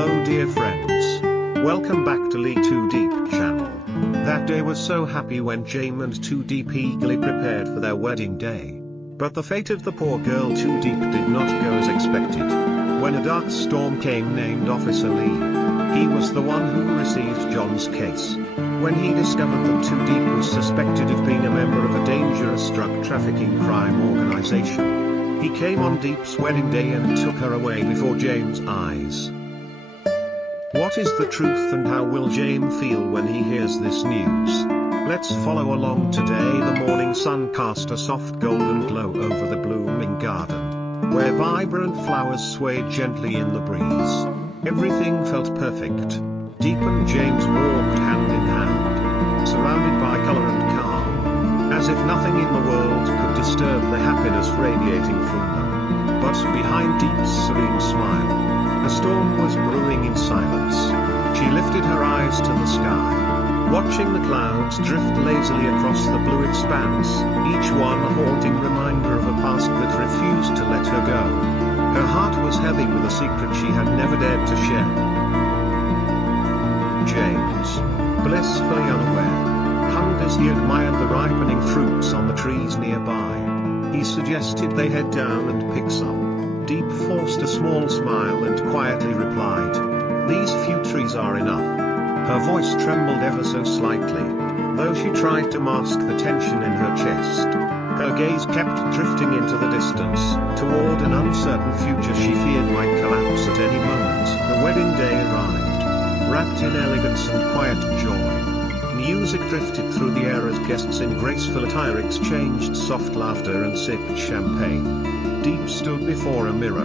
Hello dear friends. Welcome back to Lytudiep channel. That day was so happy when James and Diep eagerly prepared for their wedding day. But the fate of the poor girl Diep did not go as expected. When a dark storm came named Officer Lee. He was the one who received John's case. When he discovered that Diep was suspected of being a member of a dangerous drug trafficking crime organization, he came on Diep's wedding day and took her away before James' eyes. What is the truth and how will James feel when he hears this news? Let's follow along today. The morning sun cast a soft golden glow over the blooming garden, where vibrant flowers swayed gently in the breeze. Everything felt perfect. Diep and James walked hand in hand, surrounded by color and calm, as if nothing in the world could disturb the happiness radiating from them. But behind Diep's serene smile, a storm was brewing in silence. She lifted her eyes to the sky, watching the clouds drift lazily across the blue expanse, each one a haunting reminder of a past that refused to let her go. Her heart was heavy with a secret she had never dared to share. James, blissfully unaware, hummed as he admired the ripening fruits on the trees nearby. He suggested they head down and pick some. Diep forced a small smile and quietly replied, "These few trees are enough." Her voice trembled ever so slightly, though she tried to mask the tension in her chest. Her gaze kept drifting into the distance, toward an uncertain future she feared might collapse at any moment. The wedding day arrived, wrapped in elegance and quiet joy. Music drifted through the air as guests in graceful attire exchanged soft laughter and sipped champagne. Diep stood before a mirror,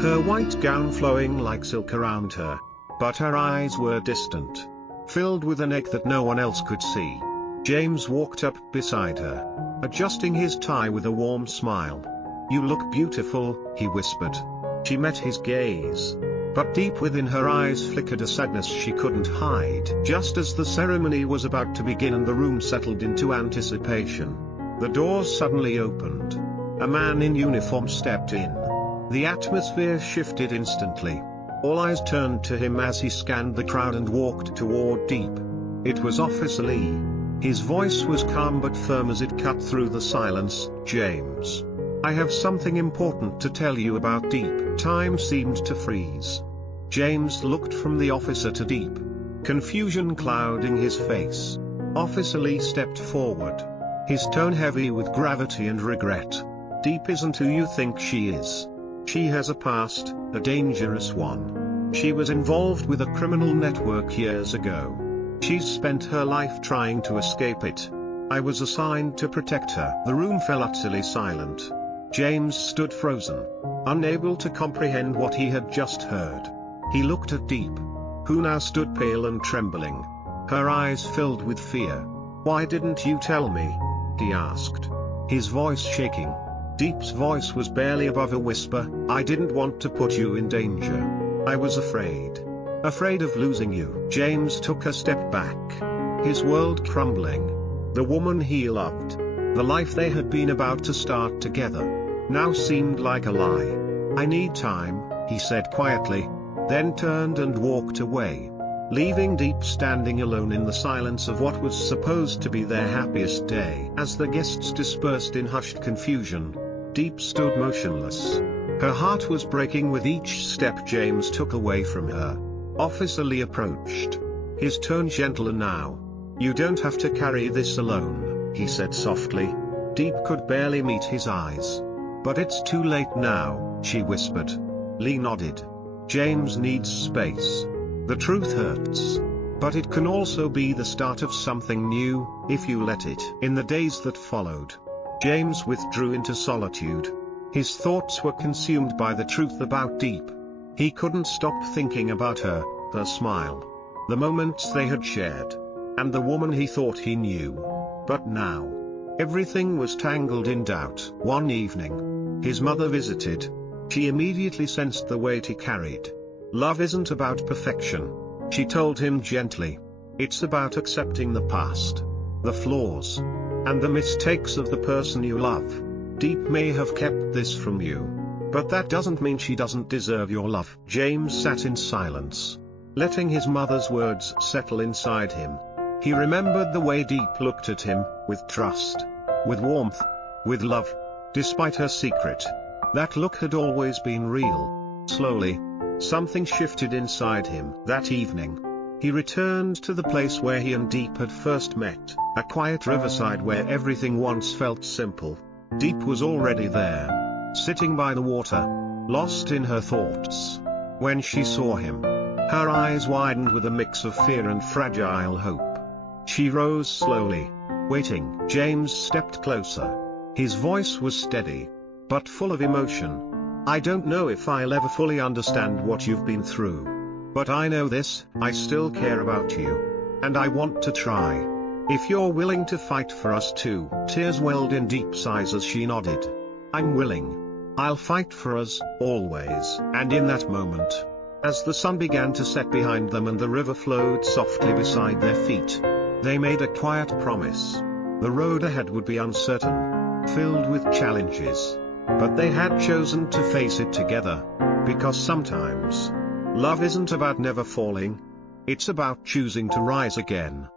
her white gown flowing like silk around her, but her eyes were distant, filled with an ache that no one else could see. James walked up beside her, adjusting his tie with a warm smile. "You look beautiful," he whispered. She met his gaze, but deep within her eyes flickered a sadness she couldn't hide. Just as the ceremony was about to begin and the room settled into anticipation, the doors suddenly opened. A man in uniform stepped in. The atmosphere shifted instantly. All eyes turned to him as he scanned the crowd and walked toward Diep. It was Officer Lee. His voice was calm but firm as it cut through the silence. "James, I have something important to tell you about Diep." Time seemed to freeze. James looked from the officer to Diep, confusion clouding his face. Officer Lee stepped forward, his tone heavy with gravity and regret. "Diep isn't who you think she is. She has a past, a dangerous one. She was involved with a criminal network years ago. She's spent her life trying to escape it. I was assigned to protect her." The room fell utterly silent. James stood frozen, unable to comprehend what he had just heard. He looked at Diep, who now stood pale and trembling, her eyes filled with fear. "Why didn't you tell me?" he asked, his voice shaking. Diep's voice was barely above a whisper. "I didn't want to put you in danger. I was afraid of losing you." James took a step back, his world crumbling. The woman he loved, the life they had been about to start together, now seemed like a lie. "I need time," he said quietly, then turned and walked away, leaving Diep standing alone in the silence of what was supposed to be their happiest day. As the guests dispersed in hushed confusion, Diep stood motionless. Her heart was breaking with each step James took away from her. Officer Lee approached, his tone gentler now. "You don't have to carry this alone," he said softly. Diep could barely meet his eyes. "But it's too late now," she whispered. Lee nodded. "James needs space. The truth hurts, but it can also be the start of something new, if you let it." In the days that followed, James withdrew into solitude. His thoughts were consumed by the truth about Diep. He couldn't stop thinking about her smile, the moments they had shared, and the woman he thought he knew. But now, everything was tangled in doubt. One evening, his mother visited. She immediately sensed the weight he carried. "Love isn't about perfection," she told him gently. "It's about accepting the past, the flaws, and the mistakes of the person you love. Diep may have kept this from you, But that doesn't mean she doesn't deserve your love. James sat in silence, letting his mother's words settle inside him. He remembered the way Diep looked at him, with trust, with warmth, with love, despite her secret. That look had always been real. Slowly, something shifted inside him. That evening, he returned to the place where he and Diep had first met, a quiet riverside where everything once felt simple. Diep was already there, sitting by the water, lost in her thoughts. When she saw him, her eyes widened with a mix of fear and fragile hope. She rose slowly, waiting. James stepped closer. His voice was steady, but full of emotion. I don't know if I'll ever fully understand what you've been through. But I know this, I still care about you. And I want to try. If you're willing to fight for us too. Tears welled in Diep's eyes as she nodded. I'm willing. I'll fight for us, always. And in that moment, as the sun began to set behind them and the river flowed softly beside their feet, they made a quiet promise. The road ahead would be uncertain, filled with challenges. But they had chosen to face it together. Because sometimes, love isn't about never falling. It's about choosing to rise again.